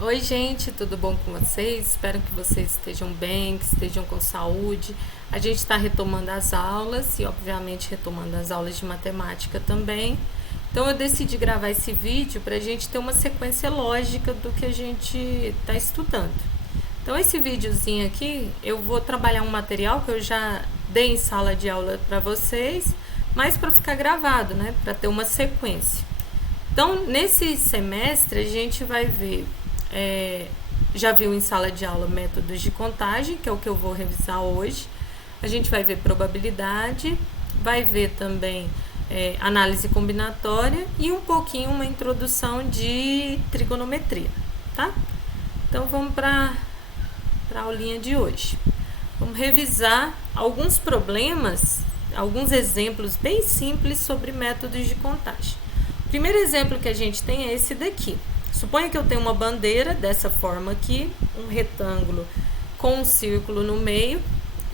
Oi, gente, tudo bom com vocês? Espero que vocês estejam bem, que estejam com saúde. A gente está retomando as aulas e, obviamente, retomando as aulas de matemática também. Então, eu decidi gravar esse vídeo para a gente ter uma sequência lógica do que a gente está estudando. Então, esse videozinho aqui, eu vou trabalhar um material que eu já dei em sala de aula para vocês, mas para ficar gravado, né? Para ter uma sequência. Então, nesse semestre, a gente vai ver, já viu em sala de aula métodos de contagem, que é o que eu vou revisar hoje. A gente vai ver probabilidade, vai ver também análise combinatória e um pouquinho uma introdução de trigonometria, tá? Então, vamos para a aulinha de hoje. Vamos revisar alguns problemas, alguns exemplos bem simples sobre métodos de contagem. O primeiro exemplo que a gente tem é esse daqui. Suponha que eu tenho uma bandeira dessa forma aqui, um retângulo com um círculo no meio,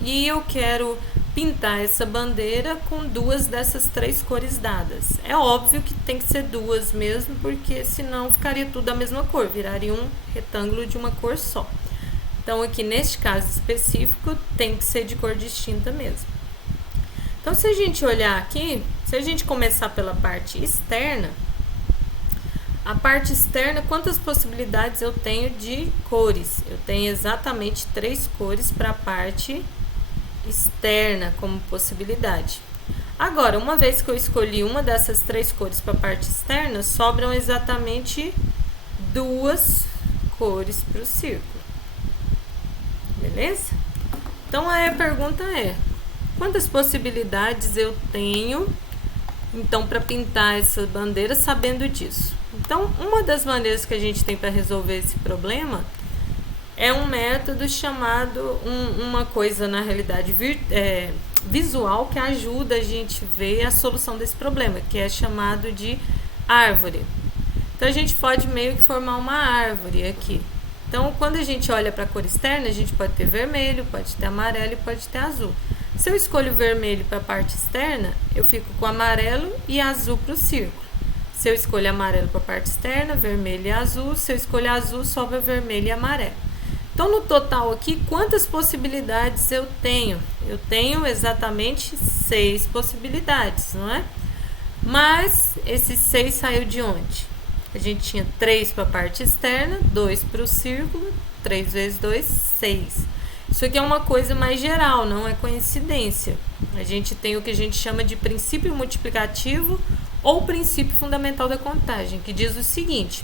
e eu quero pintar essa bandeira com duas dessas três cores dadas. É óbvio que tem que ser duas mesmo, porque senão ficaria tudo da mesma cor, viraria um retângulo de uma cor só. Então, aqui neste caso específico, tem que ser de cor distinta mesmo. Então, se a gente olhar aqui, se a gente começar pela parte externa, a parte externa, quantas possibilidades eu tenho de cores? Eu tenho exatamente 3 cores para a parte externa como possibilidade. Agora, uma vez que eu escolhi uma dessas 3 cores para a parte externa, sobram exatamente 2 cores para o círculo. Beleza? Então, aí a pergunta é: quantas possibilidades eu tenho, então, para pintar essa bandeira sabendo disso? Então, uma das maneiras que a gente tem para resolver esse problema é um método chamado, uma coisa, na realidade, visual, que ajuda a gente a ver a solução desse problema, que é chamado de árvore. Então, a gente pode meio que formar uma árvore aqui. Então, quando a gente olha para a cor externa, a gente pode ter vermelho, pode ter amarelo e pode ter azul. Se eu escolho vermelho para a parte externa, eu fico com amarelo e azul para o círculo. Se eu escolho amarelo para a parte externa, vermelho e azul. Se eu escolho azul, sobra vermelho e amarelo. Então, no total aqui, quantas possibilidades eu tenho? Eu tenho exatamente 6 possibilidades, não é? Mas esses 6 saiu de onde? A gente tinha 3 para a parte externa, 2 para o círculo, 3 vezes 2, 6. Isso aqui é uma coisa mais geral, não é coincidência. A gente tem o que a gente chama de princípio multiplicativo ou princípio fundamental da contagem, que diz o seguinte: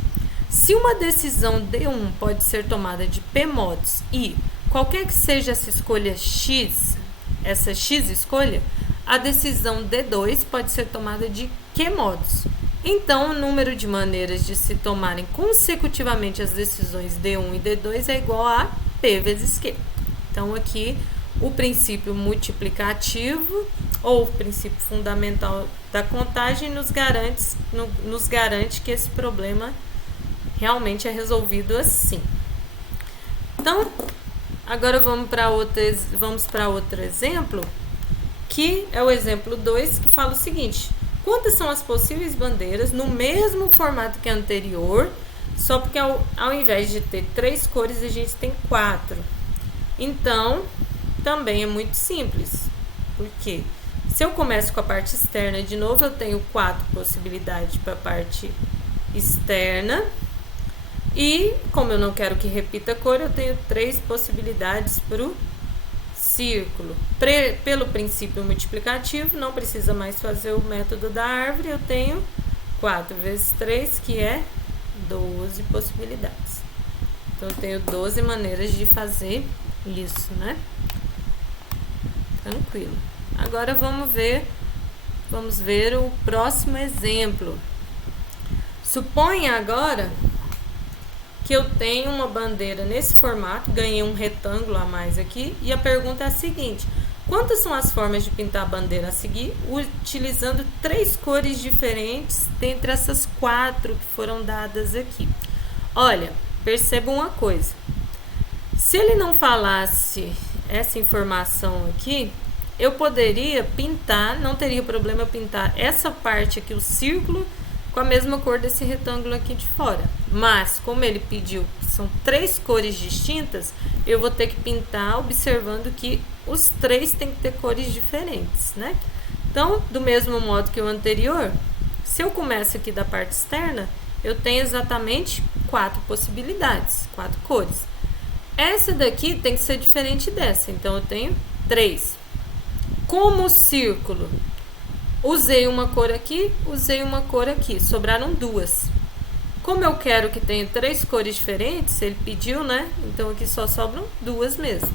se uma decisão D1 pode ser tomada de P modos e qualquer que seja essa escolha X, essa X escolha, a decisão D2 pode ser tomada de Q modos. Então, o número de maneiras de se tomarem consecutivamente as decisões D1 e D2 é igual a P vezes Q. Então, aqui, o princípio multiplicativo ou o princípio fundamental da contagem nos garante que esse problema realmente é resolvido assim. Então, agora vamos para outro exemplo, que é o exemplo 2, que fala o seguinte: quantas são as possíveis bandeiras no mesmo formato que a anterior, só porque ao invés de ter 3 cores, a gente tem 4. Então, também é muito simples, porque se eu começo com a parte externa de novo, eu tenho 4 possibilidades para a parte externa. E, como eu não quero que repita a cor, eu tenho 3 possibilidades para o círculo. Pelo princípio multiplicativo, não precisa mais fazer o método da árvore, eu tenho 4 vezes 3, que é 12 possibilidades. Então, eu tenho 12 maneiras de fazer isso, né? Tranquilo. Agora, vamos ver o próximo exemplo. Suponha agora que eu tenho uma bandeira nesse formato, ganhei um retângulo a mais aqui, e a pergunta é a seguinte: quantas são as formas de pintar a bandeira a seguir, utilizando 3 cores diferentes dentre essas 4 que foram dadas aqui? Olha, perceba uma coisa: se ele não falasse essa informação aqui, eu poderia pintar, não teria problema eu pintar essa parte aqui, o círculo, com a mesma cor desse retângulo aqui de fora. Mas, como ele pediu, são 3 cores distintas, eu vou ter que pintar observando que os 3 têm que ter cores diferentes, né? Então, do mesmo modo que o anterior, se eu começo aqui da parte externa, eu tenho exatamente 4 possibilidades, 4 cores. Essa daqui tem que ser diferente dessa, então eu tenho 3. Como círculo, usei uma cor aqui, usei uma cor aqui, sobraram 2. Como eu quero que tenha 3 cores diferentes, ele pediu, né? Então aqui só sobram 2 mesmo.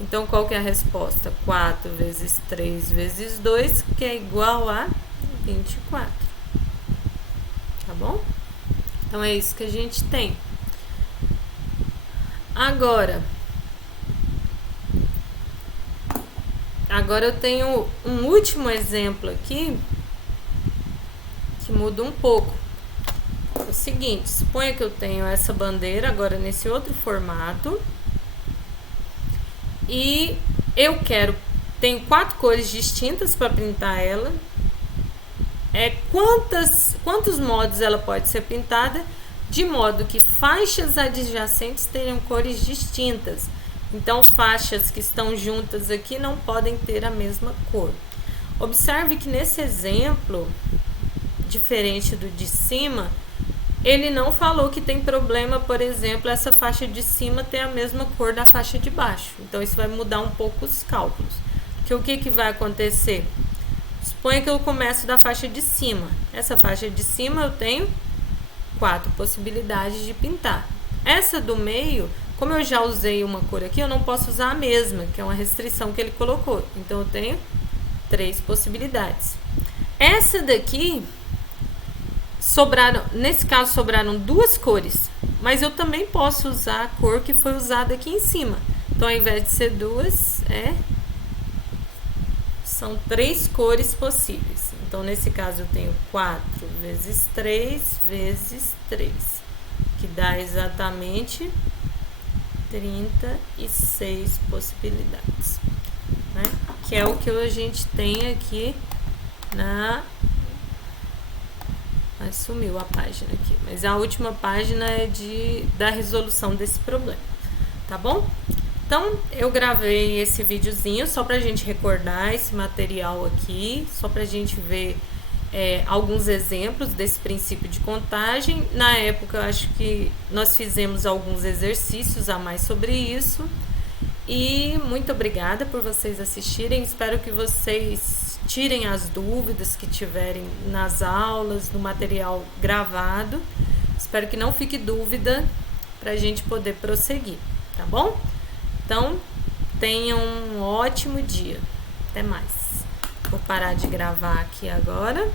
Então qual que é a resposta? 4 vezes 3 vezes 2, que é igual a 24. Tá bom? Então é isso que a gente tem. Agora eu tenho um último exemplo aqui que muda um pouco. É o seguinte, suponha que eu tenho essa bandeira agora nesse outro formato e eu tenho 4 cores distintas para pintar ela. Quantos modos ela pode ser pintada, de modo que faixas adjacentes tenham cores distintas. Então, faixas que estão juntas aqui não podem ter a mesma cor. Observe que nesse exemplo, diferente do de cima, ele não falou que tem problema, por exemplo, essa faixa de cima ter a mesma cor da faixa de baixo. Então, isso vai mudar um pouco os cálculos. Porque o que vai acontecer? Suponha que eu começo da faixa de cima. Essa faixa de cima eu tenho 4 possibilidades de pintar. Essa do meio, como eu já usei uma cor aqui, eu não posso usar a mesma, que é uma restrição que ele colocou. Então, eu tenho 3 possibilidades. Essa daqui, nesse caso, sobraram 2 cores. Mas eu também posso usar a cor que foi usada aqui em cima. Então, ao invés de ser 2, são 3 cores possíveis. Então, nesse caso, eu tenho 4 vezes 3 vezes 3, que dá exatamente 36 possibilidades, né? Que é o que a gente tem aqui Mas sumiu a página aqui. Mas a última página é da resolução desse problema, tá bom? Então, eu gravei esse videozinho só pra gente recordar esse material aqui, só pra gente ver alguns exemplos desse princípio de contagem. Na época, eu acho que nós fizemos alguns exercícios a mais sobre isso. E muito obrigada por vocês assistirem. Espero que vocês tirem as dúvidas que tiverem nas aulas, no material gravado. Espero que não fique dúvida pra gente poder prosseguir, tá bom? Então, tenham um ótimo dia. Até mais. Vou parar de gravar aqui agora.